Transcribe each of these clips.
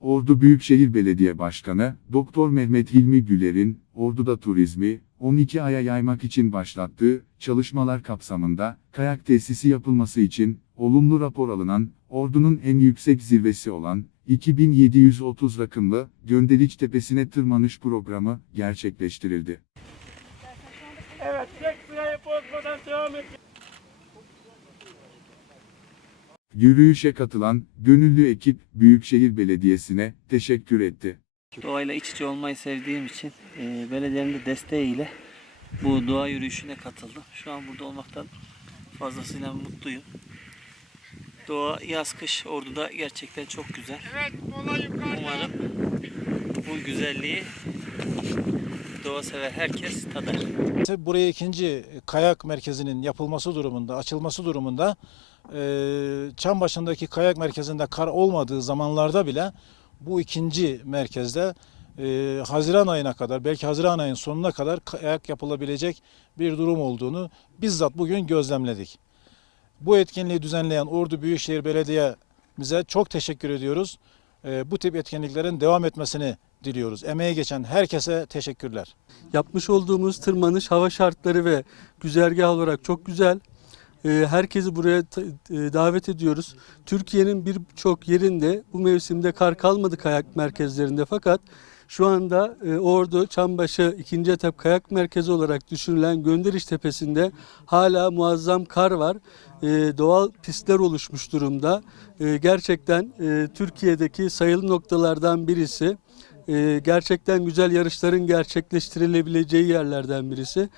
Ordu Büyükşehir Belediye Başkanı, Doktor Mehmet Hilmi Güler'in, Ordu'da turizmi, 12 aya yaymak için başlattığı çalışmalar kapsamında, kayak tesisi yapılması için, olumlu rapor alınan, Ordu'nun en yüksek zirvesi olan, 2730 rakımlı, Gönderiç Tepesi'ne tırmanış programı, gerçekleştirildi. Evet, tek sırayı bozmadan devam et. Yürüyüşe katılan, gönüllü ekip, Büyükşehir Belediyesi'ne teşekkür etti. Doğayla iç içe olmayı sevdiğim için e, belediyenin de desteğiyle bu doğa yürüyüşüne katıldım. Şu an burada olmaktan fazlasıyla mutluyum. Doğa yaz kış Ordu'da gerçekten çok güzel. Evet. Umarım bu güzelliği doğa sever herkes tadar. Tabii Buraya ikinci kayak merkezinin yapılması durumunda, açılması durumunda e, Çambaşı'ndaki kayak merkezinde kar olmadığı zamanlarda bile bu ikinci merkezde e, Haziran ayına kadar, belki Haziran ayının sonuna kadar kayak yapılabilecek bir durum olduğunu bizzat bugün gözlemledik. Bu etkinliği düzenleyen Ordu Büyükşehir Belediye'mize çok teşekkür ediyoruz. E, bu tip etkinliklerin devam etmesini diliyoruz. Emeği geçen herkese teşekkürler. Yapmış olduğumuz tırmanış hava şartları ve güzergah olarak çok güzel. Ee, Herkesi buraya e, davet ediyoruz. Türkiye'nin birçok yerinde bu mevsimde kar kalmadı kayak merkezlerinde fakat şu anda e, Ordu, Çambaşı 2. etap kayak merkezi olarak düşünülen Gönderiş Tepesi'nde hala muazzam kar var. E, Doğal pistler oluşmuş durumda. E, Gerçekten Türkiye'deki sayılı noktalardan birisi. Gerçekten güzel yarışların gerçekleştirilebileceği yerlerden birisi.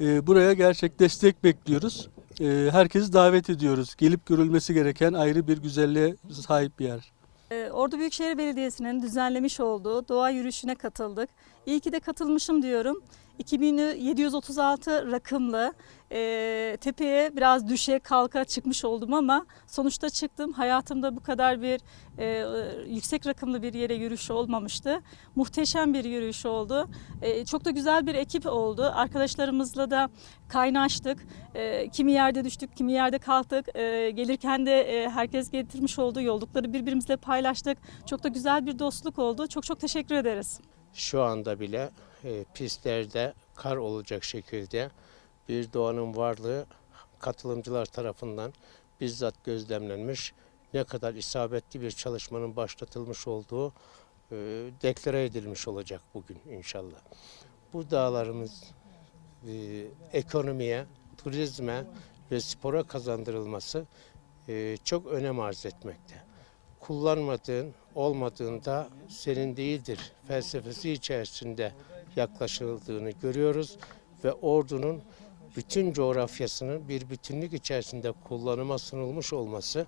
Buraya gerçek destek bekliyoruz. E, herkesi davet ediyoruz. Gelip görülmesi gereken ayrı bir güzelliğe sahip bir yer. Ee, Ordu Büyükşehir Belediyesi'nin düzenlemiş olduğu doğa yürüyüşüne katıldık. İyi ki de katılmışım diyorum. 2736 rakımlı e, tepeye biraz düşe kalka çıkmış oldum ama sonuçta çıktım. Hayatımda bu kadar bir e, yüksek rakımlı bir yere yürüyüş olmamıştı. Muhteşem bir yürüyüş oldu. E, çok da güzel bir ekip oldu. Arkadaşlarımızla da kaynaştık. E, kimi yerde düştük, kimi yerde kalktık. E, gelirken de e, herkes getirmiş olduğu yollukları birbirimizle paylaştık. Çok da güzel bir dostluk oldu. Çok çok teşekkür ederiz. şu anda bile e, pistlerde kar olacak şekilde bir doğanın varlığı katılımcılar tarafından bizzat gözlemlenmiş. Ne kadar isabetli bir çalışmanın başlatılmış olduğu e, deklare edilmiş olacak bugün inşallah. Bu dağlarımız e, ekonomiye, turizme ve spora kazandırılması e, çok önem arz etmekte kullanmadığın olmadığında senin değildir felsefesi içerisinde yaklaşıldığını görüyoruz ve ordunun bütün coğrafyasının bir bütünlük içerisinde kullanıma sunulmuş olması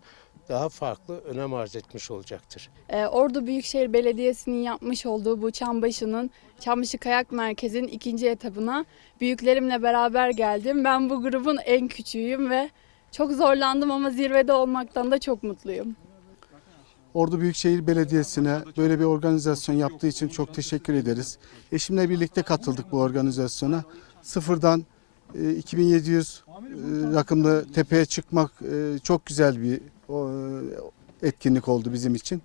daha farklı önem arz etmiş olacaktır. Ee, Ordu Büyükşehir Belediyesi'nin yapmış olduğu bu Çambaşı'nın Çambaşı Kayak Merkezi'nin ikinci etabına büyüklerimle beraber geldim. Ben bu grubun en küçüğüyüm ve çok zorlandım ama zirvede olmaktan da çok mutluyum. Ordu Büyükşehir Belediyesi'ne böyle bir organizasyon yaptığı için çok teşekkür ederiz. Eşimle birlikte katıldık bu organizasyona. Sıfırdan e, 2700 e, rakımlı tepeye çıkmak e, çok güzel bir e, etkinlik oldu bizim için.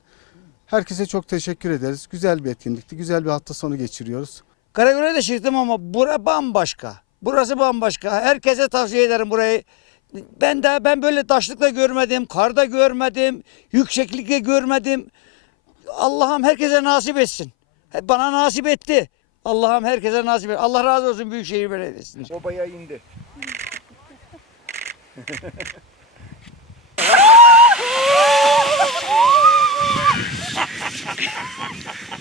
Herkese çok teşekkür ederiz. Güzel bir etkinlikti. Güzel bir hafta sonu geçiriyoruz. Karagöl'e de çıktım ama bura bambaşka. Burası bambaşka. Herkese tavsiye ederim burayı ben de ben böyle taşlıkta görmedim, karda görmedim, yükseklikte görmedim. Allah'ım herkese nasip etsin. Bana nasip etti. Allah'ım herkese nasip etsin. Allah razı olsun Büyükşehir Belediyesi'nin. Obaya indi.